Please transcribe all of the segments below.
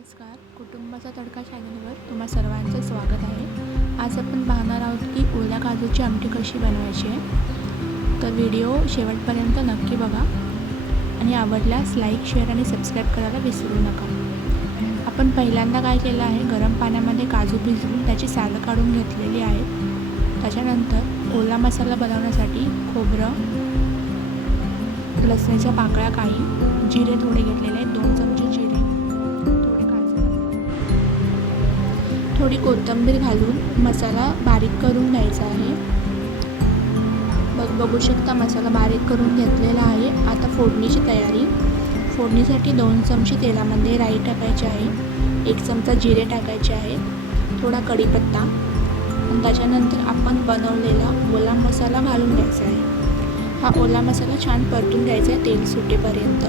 नमस्कार, कुटुंबाचा तडका चॅनलवर तुम्हा सर्वांचं स्वागत आहे. आज आपण पाहणार आहोत की ओल्या काजूची आमटी कशी बनवायची आहे. तर व्हिडिओ शेवटपर्यंत नक्की बघा आणि आवडल्यास लाईक, शेअर आणि सबस्क्राईब करायला विसरू नका. आपण पहिल्यांदा काय केलं आहे, गरम पाण्यामध्ये काजू भिजवून त्याची सालं काढून घेतलेली आहेत. त्याच्यानंतर ओला मसाला बनवण्यासाठी खोबरं, लसणाच्या पाकळ्या काही, जिरे थोडे घेतलेले आहेत, 2 चमचे जिरे, थोडी कोथिंबीर घालून मसाला बारीक करून घ्यायचा आहे. बघू शकता मसाला बारीक करून घेतलेला आहे. आता फोडणीची तयारी. फोडणीसाठी 2 चमचे तेलामध्ये राई टाकायची आहे, 1 चमचा जिरे टाकायचे आहे, थोडा कढीपत्ता आणि त्याच्यानंतर आपण बनवलेला ओला मसाला घालून घ्यायचा आहे. हा ओला मसाला छान परतून घ्यायचा आहे तेल सुटेपर्यंत.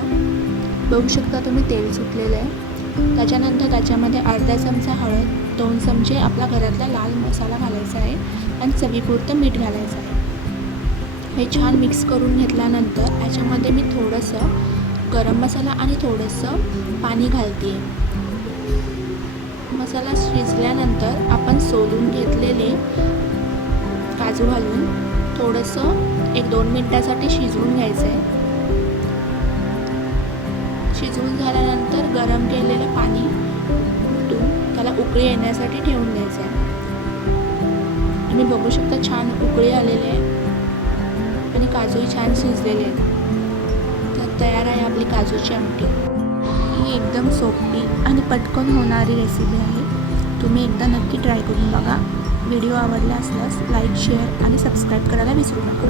बघू शकता तुम्ही तेल सुटलेलं आहे. त्याच्यानंतर त्याच्यामध्ये अर्धा चमचा हळद, 2 चमचे आपला घरातला लाल मसाला घालायचा आहे आणि चवीपुरतं मीठ घालायचं आहे. हे छान मिक्स करून घेतल्यानंतर याच्यामध्ये मी थोडंसं गरम मसाला आणि थोडंसं पाणी घालते. मसाला शिजल्यानंतर आपण सोलून घेतलेले काजू घालून थोडंसं 1-2 मिनटासाठी शिजवून घ्यायचं आहे. शिजवून झाल्यानंतर गरम केलेलं पाणी ओतून त्याला उकळी येण्यासाठी ठेवून द्यायचं आहे. तुम्ही बघू शकता छान उकळी आलेली आहे आणि काजूही छान शिजलेले आहेत. तर तयार आहे आपली काजूची आमटी. ही एकदम सोपी आणि पटकन होणारी रेसिपी आहे. तुम्ही एकदा नक्की ट्राय करून बघा. व्हिडिओ आवडला असल्यास लाईक, शेअर आणि सबस्क्राईब करायला विसरू नका.